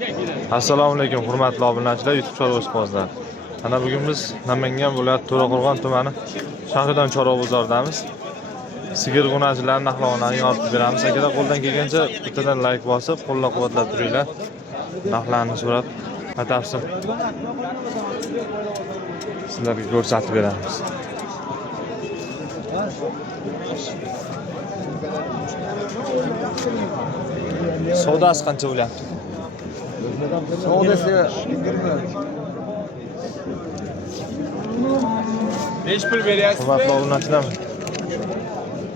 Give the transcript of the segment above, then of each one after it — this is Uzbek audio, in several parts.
Assalomu alaykum hurmatli obunachilar, YouTube chorvaskozlar. Ana bugun biz Namangan viloyati To'raqo'rg'on tumani Shahridon chorva bozoridamiz. Sigir g'unachilarning narxlarini yoritib beramiz. Akalar qo'ldan kelgancha bittadan like bosib, qo'llab-quvvatlab turinglar. Narxlarni so'rab batafsil sizlarga ko'rsatib beramiz. Savdosi qancha bo'lyapti? Savdosi 5 pul beryapsiz. Hurmatli obunachilarmi?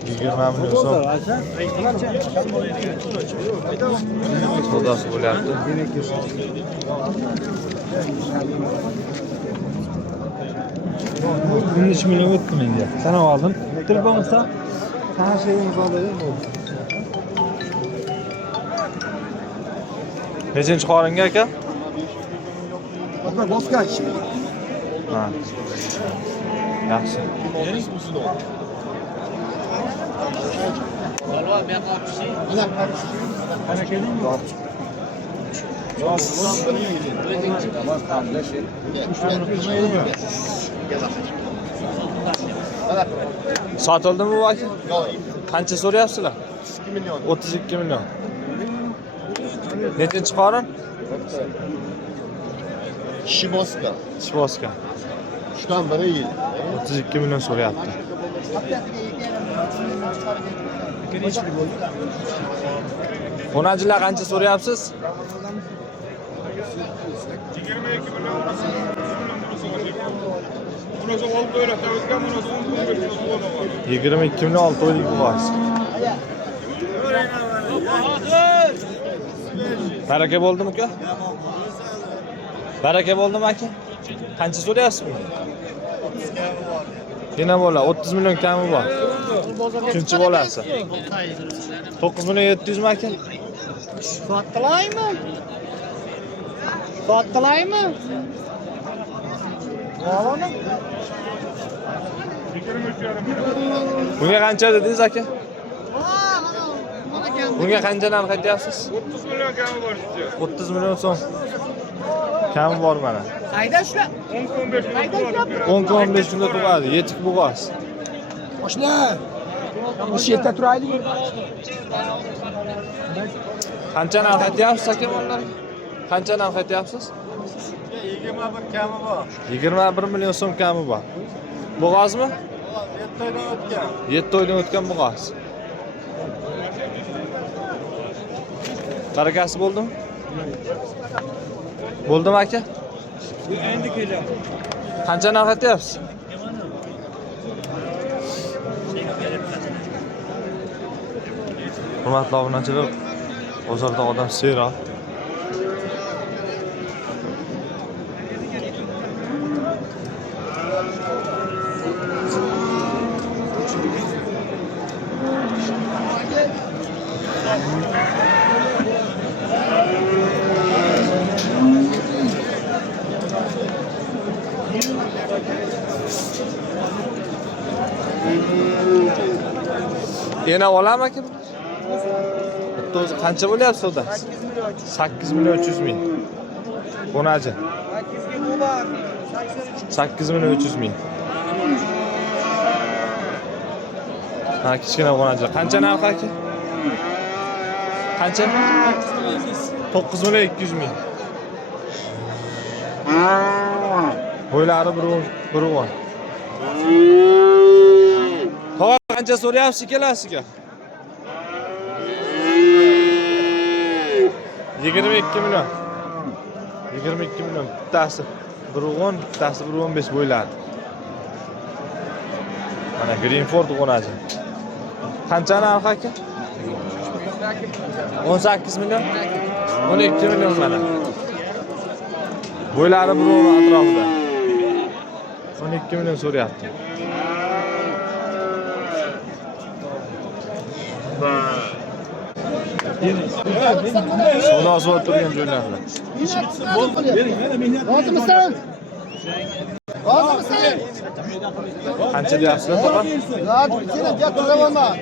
20 million so'm. Savdosi bo'lyapti. 13 milyon o'tdi menga. Sana oldim. Telefon olsa, sana şey imzoladim bu. Nechinchi qoringa aka? Ota boskach. Ha. Yaxshi. Sotildimi bu aka? Qancha so'rayapsizlar? 32 million. Nechinchi qorin? Shiboska. Shivoska. Shundan biri yil. 32 million so'rayapti. G'unachilar qancha so'rayapsiz? 22 milyon. Bunisi olib o'ylab o'tgan, bunisi 11 milyon. 22 million 6 oylik bo'g'az. Baraka bo'ldimi aka? Baraka bo'ldimi aka? Qancha so'rayapsiz buni? Yana bola 30 million kami bor. Uchinchi bolasi. 9 million 700 mi aka? Sotilaymi? Sotilaymi? Bunga qancha dedingiz aka? Bunga qancha narx aytyapsiz? 30 milyon kami bor sizga. 30 million so'm. Kami bor mana. Qayda ishla? 10-15 milyon. 10-15 kunda tug'adi, yetik bo'g'az. Oshna. Bu yerda turaylik. Qancha narx aytyapsiz aka bunlar? Qancha narx aytyapsiz? 21 kami bor. 21 million so'm kami bor. Bo'g'azmi? 7 oydan o'tgan. 7 oydan o'tgan bo'g'az. Barakasi bo'ldimi? Bo'ldimi aka? Endi kelyapti. Qancha narx aytyapsiz? Hurmatli obunachilar, bozorda odam seroq. Yana olam aka? Bitta o'zi qancha bo'lyapti savdo? 8 million 300 ming. Qo'nachi. 8 million 300 ming. Ha, kichkina qo'nachi. Qancha narx aka? Qancha? 9 million 200 ming. Bo'ylari bir o'g'on. Tog'a qancha so'rayapsiz ikkalasiga? 22 million. 22 million. Bittasi 1.10, bittasi 1.15 bo'yladi. Mana Greenford qo'nachi. Qancha narx aka? 18 million. 12 million mana. Bo'ylari 1.10 atrofida. 12 million so'rayapti. Savdosi bo'lib turgan joylarda. Rozimisan? Rozimisan? Qancha deyapsizlar faqat? Seni gap qilaman.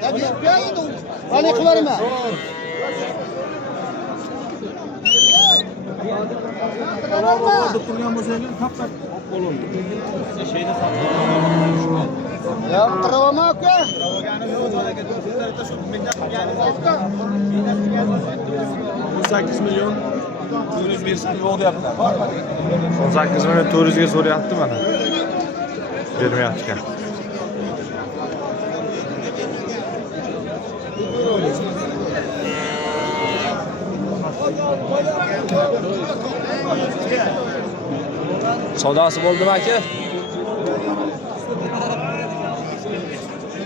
Qani qilaman. Ya qiravama aka. 8 milyon. Yunus Birsin yol yaptı. 18 million 400 ga so'rayapti mana. Bermayapti ekan. Savdosi bo'ldimi aka?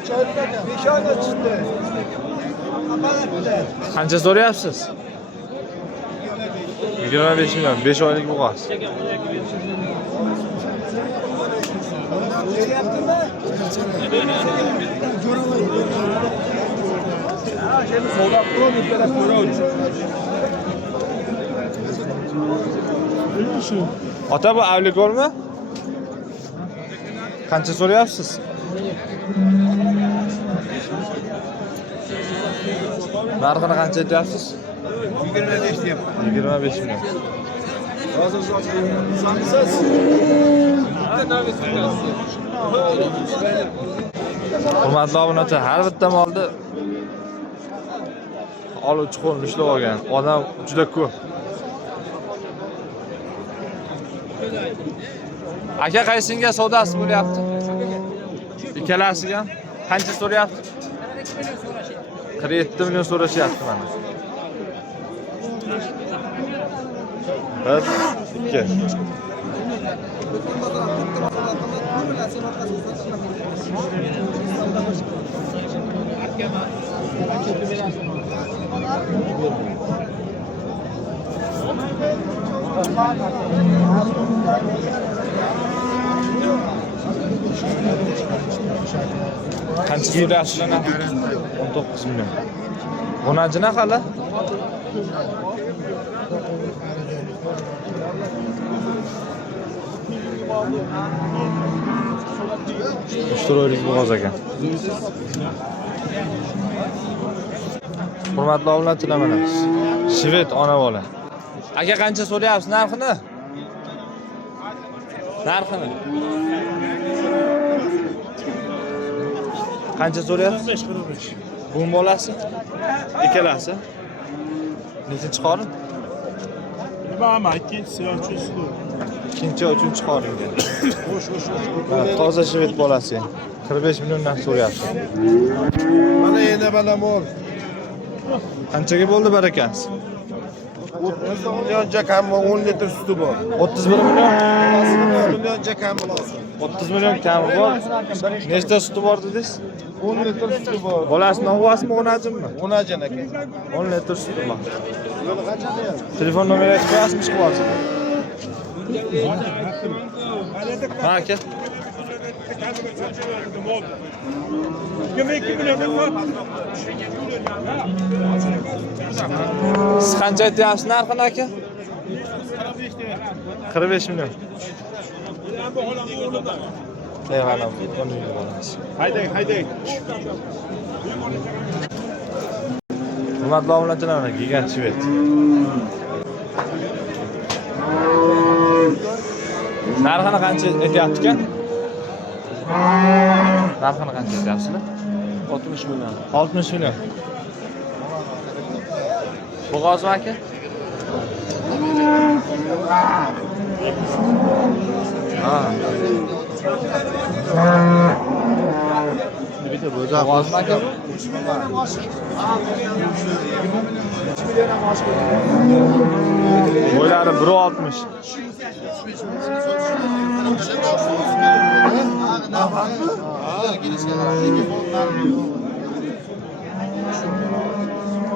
5 oyda chiqdi. Qancha so'rayapsiz? 25 million, 5 oylik bo'g'oz. Solda pro bir taraf pro uç. Ota bu avlikormi? Qancha so'rayapsiz? Narxini qancha aytyapsiz? 25 diyeyim. 25 million. Hurmatli obunachi, har bitta molni oluvchi qo'lni ushlab olgan. Odam juda ko'p. Aka qaysinga savdosi bo'lyapti? Ikkalasiga qancha so'rayapti? 47 million so'rashyapti mana. 1 2 Qancha so'rayapsiz ana? 19 million. Bunajina hali? Ushtroylik bo'g'oz ekan. Hurmatli obunachilar, mana Shved ona bola. Aka qancha so'rayapsiz narxini? Narxini. Qancha so'rayapsiz? 45. Bu bolasi? Ikkalasi? Nechinchi qorin? Nima ikkinchisi uchinchisi. Ikkinchi, uchinchi qoringa. Toza shved bolasi. 45 milliondan so'rayapti. Mana yana bana mol. Qanchaga bo'ldi barakasi? 30 millioncha kam 10 litr suti bor. 31 million. 30 millioncha kam bo'lsin. 30 million kami bor. Nechta suti bor dedingiz? 10 litr suti bor. Bolasini ovasimi, o'najimmi? Onajan aka. 10 litr suti bor. Yo'li qancha deyapsiz? Telefon nomeringizni qo'yasizmi, chiqib olsin? Ha aka. Siz qancha aytyapsiz narxini aka? 45 million. Eyvallah, onu yuboramiz. Hayday. Hurmatli obunachilar, gigant shved. Narxini qancha aytyapti ekan? Narxini qancha aytyapsizlar? 60 milyon. 60 million. Bo'g'ozmi aka? Ha. Bitta bo'g'ozmi aka? Bo'ylari 1.60.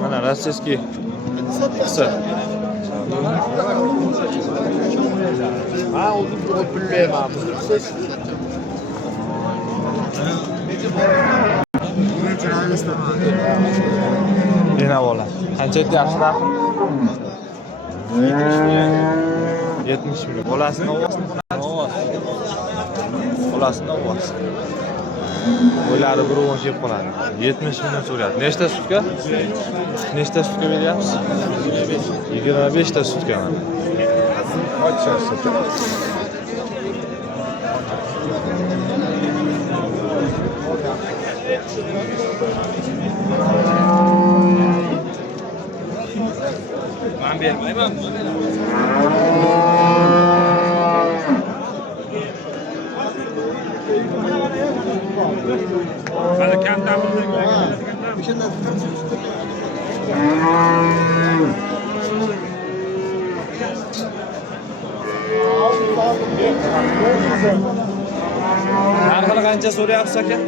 Mana rossiyskiy qisqa. Ha, o'zim turib bilmayman. Siz Yana bola. Qancha aytyapsiz narxi? 70 million. Bolasini ovasini bolasini ovasi. Bo'ylari 1.10 yeb qoladi. 70 million so'rayapti. Nechta sutka? Nechta sutka beryapsiz? 25 ta sutka. Ben vermem. Hadi kendim. Narxini qancha so'rayapsiz aka?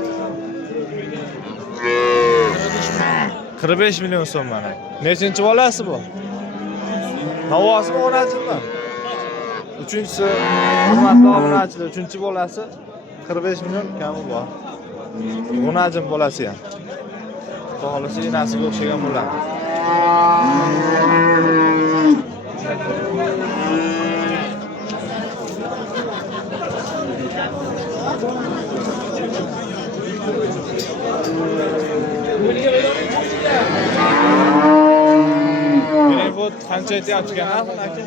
45 million so'm mana. Nechinchi bolasi bu? Havosimi o'rnatildimi? Uchinchisi, hurmatli obunachilar, uchinchi bolasi 45 million kami bor. O'rnajim bolasi ham. Xohlasa enasiga o'xshagan bo'ladi. Meni bu qancha aytyapti ekan, aka?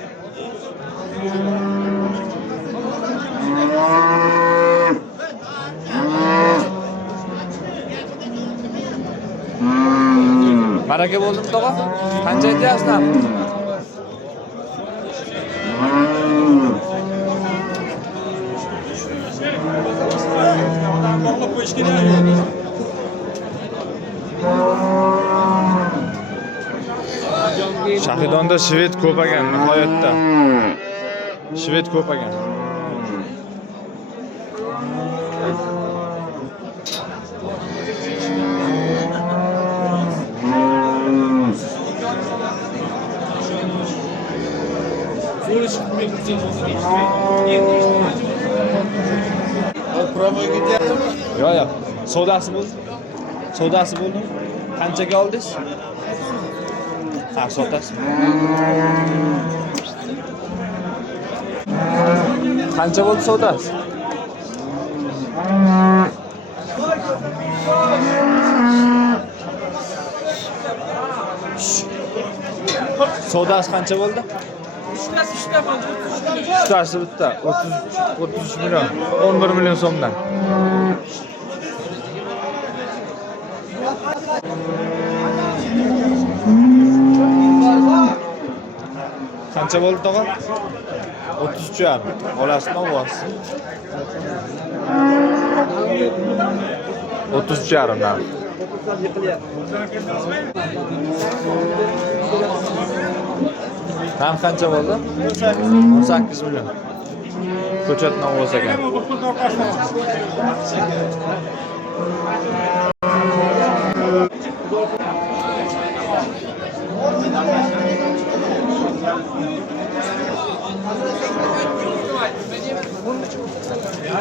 Baraka bo'ldim tog'a. Qancha aytyapsizlar? Shahidonda shved ko'p ekan, nihoyatda. Shved ko'p ekan. Yo'q, yo'q. Savdosi bo'ldi. Savdosi bo'ldi. Qanchaga oldingiz? Ha, sotasiz. Qancha bo'ldi savdosi? Savdosi qancha bo'ldi? Uchtasi bitta 33 million, 11 million so'mdan. Qancha bo'ldi tog'a? 33,5. Olasizmi, olasiz? 33,5 dan. Ham qancha bo'ldi? 18 million. Ko'chatni ovoz ekan.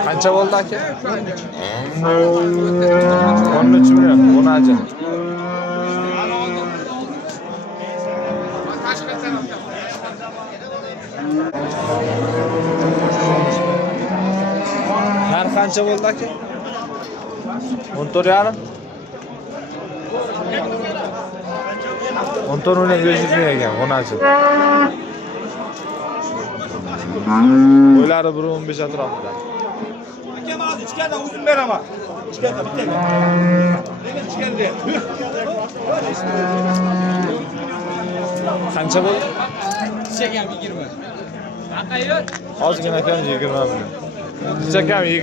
Qancha bo'ldi aka? 13 million. Bo'naji. Narx qancha bo'ldi aka? 14,5. 14 million 500 ming ekan, bo'naji. Qo'ylari 1.15 atrofida. Akam hozir ichkaridan uzun beraman. Ichkaridan bittaga. Ichkaridan. Qancha bo'ldi? Chekam 20. Aqayyor. Ozgina kam 20 million. Chekam 20.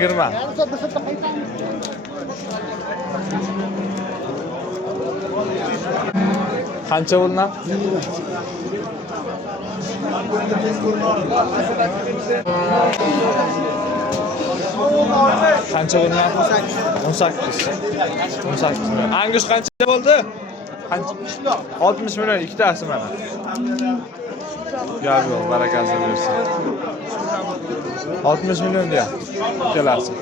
Qancha bo'ldi? Qancha bo'ldi? 18. 18 million. Angush qancha bo'ldi? 60 million ikkitasi mana. Gap yo'q, barakasi bersin. 60 million deyapti. Kelasi.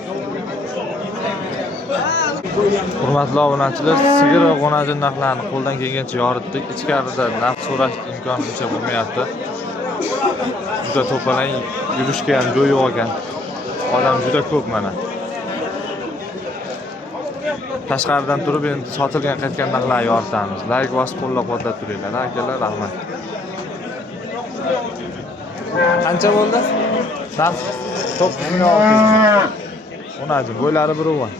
Hurmatli obunachilar, sigir va qo'naji narxlarini qo'ldan kelgancha yoritdik. Ichkarida narx so'rash imkoni uncha bo'lmayapti. Juda to'palang yurishga ham joy yo'q ekan. Odam juda ko'p mana. Tashqaridan turib endi sotilgan qaytgan narxlarni yoritamiz. Like bosib qo'llab-quvvatlab turinglar. Akalar, rahmat. Qancha bo'ldi? Narx 9600. Ona bo'ylari bir o'g'on.